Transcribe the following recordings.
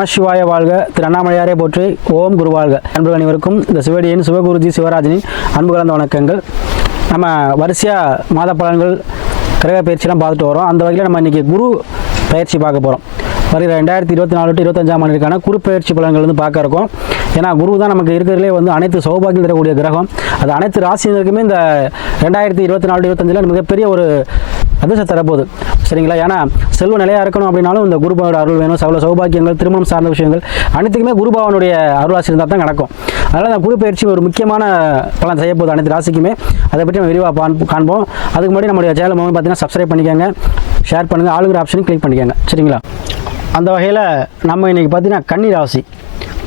நமசிவாய வாழ்க திரு போற்றி ஓம் குரு வாழ்க அன்பர்கள் அனைவருக்கும் இந்த சிவடியின் சிவகுருஜி சிவராஜனின் அன்பு கலந்த வணக்கங்கள் நம்ம வரிசையாக மாத பலன்கள் கிரக பயிற்சியெலாம் பார்த்துட்டு வரோம் அந்த வகையில் நம்ம இன்றைக்கி குரு பயிற்சி பார்க்க போகிறோம் வருகிற ரெண்டாயிரத்தி இருபத்தி நாலு டு இருபத்தஞ்சாம் ஆண்டுக்கான குரு பயிற்சி பலன்கள் வந்து பார்க்க இருக்கும் ஏன்னா குரு தான் நமக்கு இருக்கிறதுலே வந்து அனைத்து சௌபாகியம் தரக்கூடிய கிரகம் அது அனைத்து ராசியினருக்குமே இந்த ரெண்டாயிரத்தி இருபத்தி நாலு இருபத்தஞ்சில் மிகப்பெரிய ஒரு அதிர்ஷ்டம் தரப்போகுது சரிங்களா ஏன்னா செல்வ நிலையாக இருக்கணும் அப்படின்னாலும் இந்த குருபாவோட அருள் வேணும் சகல சௌபாக்கியங்கள் திருமணம் சார்ந்த விஷயங்கள் அனைத்துக்குமே குருபாவனுடைய அருளாசி இருந்தால் தான் நடக்கும் அதனால் அந்த குரு பயிற்சி ஒரு முக்கியமான பலன் செய்ய அனைத்து ராசிக்குமே அதை பற்றி நம்ம விரிவாக காண்போம் அதுக்கு முன்னாடி நம்மளுடைய சேனல் மூலம் பார்த்தீங்கன்னா சப்ஸ்கிரைப் பண்ணிக்கோங்க ஷேர் பண்ணுங்கள் ஆளுங்கிற ஆப்ஷனும் கிளிக் பண்ணிக்கோங்க சரிங்களா அந்த வகையில் நம்ம இன்றைக்கி பார்த்தீங்கன்னா கன்னி ராசி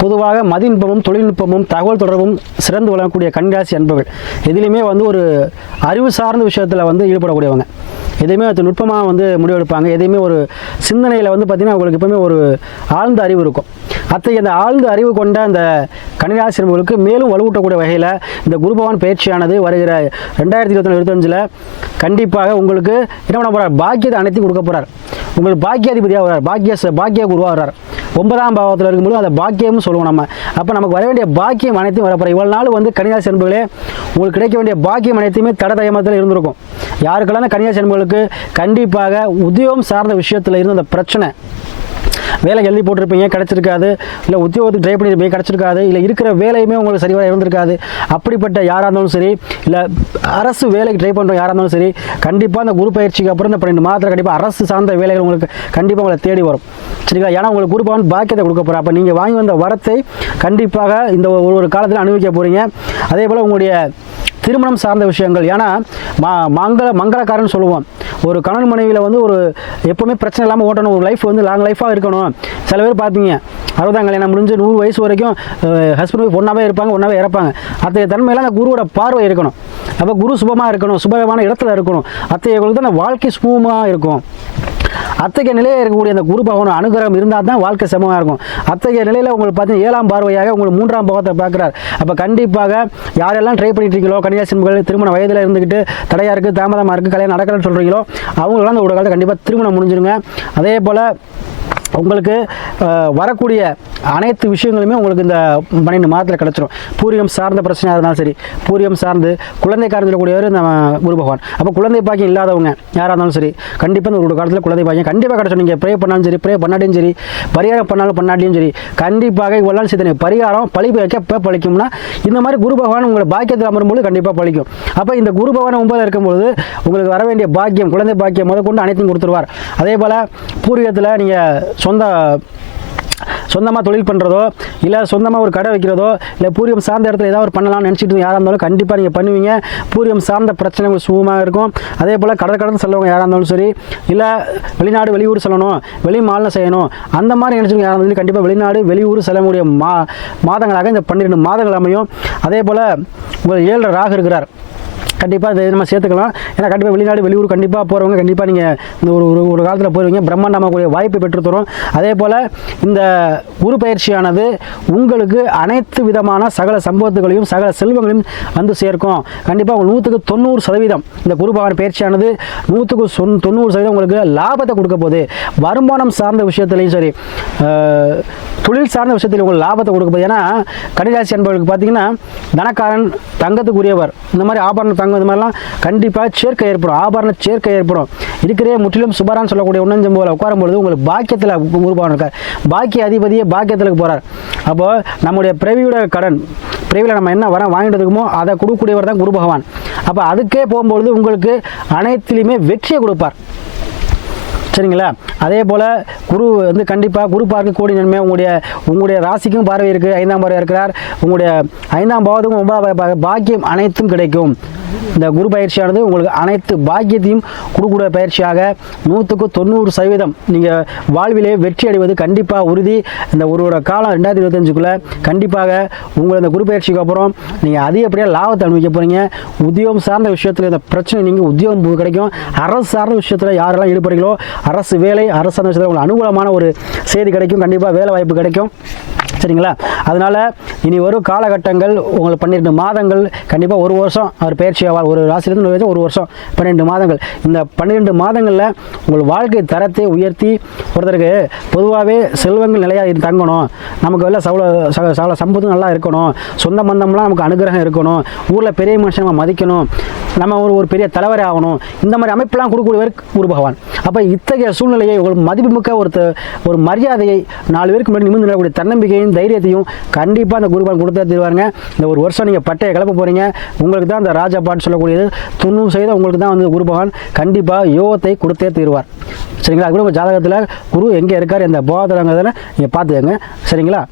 பொதுவாக மதிநுட்பமும் தொழில்நுட்பமும் தகவல் தொடர்பும் சிறந்து வழங்கக்கூடிய கன்னிராசி அன்பர்கள் எதிலையுமே வந்து ஒரு அறிவு சார்ந்த விஷயத்தில் வந்து ஈடுபடக்கூடியவங்க எதையுமே அது நுட்பமாக வந்து முடிவெடுப்பாங்க எதையுமே ஒரு சிந்தனையில் வந்து பார்த்திங்கன்னா அவங்களுக்கு எப்பவுமே ஒரு ஆழ்ந்த அறிவு இருக்கும் அத்தகைய அந்த ஆழ்ந்த அறிவு கொண்ட அந்த கணிராசிரியர்களுக்கு மேலும் வலுவூட்டக்கூடிய வகையில் இந்த குருபவான் பயிற்சியானது வருகிற ரெண்டாயிரத்தி இருபத்தி இருபத்தஞ்சில் கண்டிப்பாக உங்களுக்கு என்ன பண்ண போகிறார் பாக்கியத்தை அனைத்தையும் கொடுக்க போகிறார் உங்களுக்கு பாக்கியாதிபதியாக வர்றார் பாக்கிய பாக்கிய குருவாக வர்றார் ஒன்பதாம் பாவத்தில் இருக்கும்போது அந்த பாக்கியம்னு சொல்லுவோம் நம்ம அப்போ நமக்கு வர வேண்டிய பாக்கியம் அனைத்தையும் வரப்போகிற இவ்வளோ நாள் வந்து கன்னியாசி அன்புகளே உங்களுக்கு கிடைக்க வேண்டிய பாக்கியம் அனைத்தையுமே தட தயமத்தில் இருந்திருக்கும் யாருக்கெல்லாம் கன்னியாசி அன்புகளுக்கு கண்டிப்பாக உத்தியோகம் சார்ந்த விஷயத்தில் இருந்த அந்த பிரச்சனை வேலை எழுதி போட்டிருப்பீங்க கிடச்சிருக்காது இல்லை உத்தியோகத்துக்கு ட்ரை பண்ணியிருப்பீங்க கிடச்சிருக்காது இல்லை இருக்கிற வேலையுமே உங்களுக்கு சரிவாக இருந்திருக்காது அப்படிப்பட்ட யாராக இருந்தாலும் சரி இல்லை அரசு வேலைக்கு ட்ரை பண்ணுற யாராக இருந்தாலும் சரி கண்டிப்பாக அந்த குரு பயிற்சிக்கு அப்புறம் இந்த பன்னெண்டு மாதத்தில் கண்டிப்பாக அரசு சார்ந்த வேலைகள் உங்களுக்கு கண்டிப்பாக உங்களை தேடி வரும் சரிங்களா ஏன்னா உங்களுக்கு பகவான் பாக்கியத்தை கொடுக்க போகிறோம் அப்போ நீங்கள் வாங்கி வந்த வரத்தை கண்டிப்பாக இந்த ஒரு ஒரு காலத்தில் அனுபவிக்க போகிறீங்க அதே போல் உங்களுடைய திருமணம் சார்ந்த விஷயங்கள் ஏன்னா மா மங்கள மங்களக்காரன் சொல்லுவோம் ஒரு கணவன் மனைவியில் வந்து ஒரு எப்போவுமே பிரச்சனை இல்லாமல் ஓட்டணும் ஒரு லைஃப் வந்து லாங் லைஃபாக இருக்கணும் சில பேர் பார்த்தீங்க அறுபதாம் கல்யாணம் முடிஞ்சு நூறு வயசு வரைக்கும் ஹஸ்பண்ட் ஒன்றாவே இருப்பாங்க ஒன்றாவே இறப்பாங்க அத்தகைய தன்மையெல்லாம் அந்த குருவோட பார்வை இருக்கணும் அப்போ குரு சுபமாக இருக்கணும் சுபமான இடத்துல இருக்கணும் அத்தகைய தான் வாழ்க்கை சுபமாக இருக்கும் அத்தகைய நிலையில் இருக்கக்கூடிய அந்த குரு பகவான் அனுகிரகம் இருந்தால் தான் வாழ்க்கை சமமாக இருக்கும் அத்தகைய நிலையில் உங்களுக்கு பார்த்தீங்கன்னா ஏழாம் பார்வையாக உங்களுக்கு மூன்றாம் பாவத்தை பார்க்குறாரு அப்போ கண்டிப்பாக யாரெல்லாம் ட்ரை பண்ணிட்டு இருக்கீங்களோ கன்னியாசிமர்கள் திருமண வயதில் இருந்துக்கிட்டு தடையாக இருக்குது தாமதமாக இருக்குது கல்யாணம் நடக்கலன்னு சொல்கிறீங்களோ அவங்களாம் அந்த ஒரு காலத்தை கண்டிப்பாக திருமணம் முடிஞ்சிருங்க அதே போல் உங்களுக்கு வரக்கூடிய அனைத்து விஷயங்களுமே உங்களுக்கு இந்த பன்னெண்டு மாதத்தில் கிடச்சிரும் பூரியம் சார்ந்த பிரச்சனையாக இருந்தாலும் சரி பூரியம் சார்ந்து குழந்தை கூடியவர் இந்த குரு பகவான் அப்போ குழந்தை பாக்கியம் இல்லாதவங்க யாராக இருந்தாலும் சரி கண்டிப்பாக இந்த ஒரு காலத்தில் குழந்தை பாக்கியம் கண்டிப்பாக கிடச்சோம் நீங்கள் ப்ரே பண்ணாலும் சரி ப்ரே பண்ணாட்டியும் சரி பரிகாரம் பண்ணாலும் பண்ணாட்டியும் சரி கண்டிப்பாக இவ்வளோ சித்தனை பரிகாரம் பழி வைக்க பழிக்கும்னா இந்த மாதிரி குரு பகவான் உங்களை பாக்கியத்தில் அமரும்போது கண்டிப்பாக பழிக்கும் அப்போ இந்த குரு பகவான் ஒன்பதில் இருக்கும்போது உங்களுக்கு வர வேண்டிய பாக்கியம் குழந்தை பாக்கியம் முதற்கொண்டு அனைத்தையும் கொடுத்துருவார் அதே போல் பூர்வீகத்தில் நீங்கள் சொந்த சொந்தமாக தொழில் பண்ணுறதோ இல்லை சொந்தமாக ஒரு கடை வைக்கிறதோ இல்லை பூரியம் சார்ந்த இடத்துல ஏதாவது ஒரு பண்ணலாம்னு நினச்சிட்டு யாராக இருந்தாலும் கண்டிப்பாக நீங்கள் பண்ணுவீங்க பூரியம் சார்ந்த பிரச்சனை உங்களுக்கு சுகமாக இருக்கும் அதே போல் கடல் கடந்து செல்லவங்க யாராக இருந்தாலும் சரி இல்லை வெளிநாடு வெளியூர் செல்லணும் வெளி மாநிலம் செய்யணும் அந்த மாதிரி நினச்சிங்க யாராக இருந்தாலும் கண்டிப்பாக வெளிநாடு வெளியூர் செல்லக்கூடிய மா மாதங்களாக இந்த பன்னிரெண்டு மாதங்கள் அமையும் அதே போல் உங்கள் ஏழு ராக இருக்கிறார் கண்டிப்பாக இதை நம்ம சேர்த்துக்கலாம் ஏன்னா கண்டிப்பாக வெளிநாடு வெளியூர் கண்டிப்பாக போகிறவங்க கண்டிப்பாக நீங்கள் இந்த ஒரு ஒரு ஒரு காலத்தில் போயிருவீங்க பிரம்மாண்டமாகக்கூடிய வாய்ப்பு பெற்றுத்தரும் அதே போல் இந்த குரு பயிற்சியானது உங்களுக்கு அனைத்து விதமான சகல சம்பவத்துகளையும் சகல செல்வங்களையும் வந்து சேர்க்கும் கண்டிப்பாக உங்கள் நூற்றுக்கு தொண்ணூறு சதவீதம் இந்த குருபகவான் பயிற்சியானது நூற்றுக்கு சொன் தொண்ணூறு சதவீதம் உங்களுக்கு லாபத்தை கொடுக்க போகுது வருமானம் சார்ந்த விஷயத்துலையும் சரி தொழில் சார்ந்த விஷயத்தில் உங்களுக்கு லாபத்தை கொடுக்க போது ஏன்னா கடிகாசி என்பவர்களுக்கு பார்த்தீங்கன்னா தனக்காரன் தங்கத்துக்குரியவர் இந்த மாதிரி ஆபரண தங்க விற்கிறவங்க மாதிரிலாம் கண்டிப்பாக சேர்க்கை ஏற்படும் ஆபரண சேர்க்கை ஏற்படும் இருக்கிறே முற்றிலும் சுபரான்னு சொல்லக்கூடிய உண்ணஞ்சம் போல உட்காரும்பொழுது உங்களுக்கு பாக்கியத்தில் உருவான இருக்கார் பாக்கிய அதிபதியே பாக்கியத்துக்கு போகிறார் அப்போது நம்முடைய பிரவியோட கடன் பிரவியில் நம்ம என்ன வாங்கிட்டு வாங்கிட்டதுக்குமோ அதை கொடுக்கக்கூடியவர் தான் குரு பகவான் அப்போ அதுக்கே போகும்பொழுது உங்களுக்கு அனைத்திலையுமே வெற்றியை கொடுப்பார் சரிங்களா அதே போல் குரு வந்து கண்டிப்பாக குரு பார்க்க கூடிய நன்மை உங்களுடைய உங்களுடைய ராசிக்கும் பார்வை இருக்குது ஐந்தாம் பார்வை இருக்கிறார் உங்களுடைய ஐந்தாம் பாவத்துக்கும் ஒன்பதாம் பாக்கியம் அனைத்தும் கிடைக்கும் இந்த குரு பயிற்சியானது உங்களுக்கு அனைத்து பாக்கியத்தையும் குருகுட பயிற்சியாக நூற்றுக்கு தொண்ணூறு சதவீதம் நீங்கள் வாழ்விலே வெற்றி அடைவது கண்டிப்பாக உறுதி இந்த ஒருவோட காலம் ரெண்டாயிரத்தி இருபத்தஞ்சுக்குள்ளே கண்டிப்பாக உங்களை இந்த குரு பயிற்சிக்கு அப்புறம் நீங்கள் அதிகப்படியாக லாபத்தை அனுபவிக்க போகிறீங்க உத்தியோகம் சார்ந்த விஷயத்தில் இந்த பிரச்சனை நீங்கள் உத்தியோகம் கிடைக்கும் அரசு சார்ந்த விஷயத்தில் யாரெல்லாம் ஈடுபடுறீங்களோ அரசு வேலை அரசு அந்த அனுகூலமான ஒரு செய்தி கிடைக்கும் கண்டிப்பாக வேலை வாய்ப்பு கிடைக்கும் சரிங்களா அதனால் இனி வரும் காலகட்டங்கள் உங்களுக்கு பன்னிரெண்டு மாதங்கள் கண்டிப்பாக ஒரு வருஷம் அவர் பயிற்சி ஆவார் ஒரு ராசிலேருந்து ஒரு ஒரு வருஷம் பன்னிரெண்டு மாதங்கள் இந்த பன்னிரெண்டு மாதங்களில் உங்கள் வாழ்க்கை தரத்தை உயர்த்தி ஒருத்தருக்கு பொதுவாகவே செல்வங்கள் நிலையாக தங்கணும் நமக்கு வெளில சவள சவள சம்பத்தம் நல்லா இருக்கணும் சொந்த மந்தம்லாம் நமக்கு அனுகிரகம் இருக்கணும் ஊரில் பெரிய மனுஷன் நம்ம மதிக்கணும் நம்ம ஒரு ஒரு பெரிய தலைவர் ஆகணும் இந்த மாதிரி அமைப்பெல்லாம் கொடுக்கக்கூடியவர் குரு பகவான் அப்போ இத்தகைய சூழ்நிலையை ஒரு மதிப்புமிக்க ஒரு ஒரு மரியாதையை நாலு பேருக்கு முன்னாடி நிமிர்ந்து நிலக்கூடிய தன்னம்பிக்கை உறுதியும் தைரியத்தையும் கண்டிப்பாக அந்த குருபான் கொடுத்தே தருவாருங்க இந்த ஒரு வருஷம் நீங்கள் பட்டையை கிளப்ப போகிறீங்க உங்களுக்கு தான் அந்த ராஜா பாட்டு சொல்லக்கூடியது துணும் செய்த உங்களுக்கு தான் வந்து குரு பகவான் கண்டிப்பாக யோகத்தை கொடுத்தே தருவார் சரிங்களா அதுக்கு ஜாதகத்தில் குரு எங்கே இருக்கார் எந்த போதலங்கிறதுல நீங்கள் பார்த்துக்கங்க சரிங்களா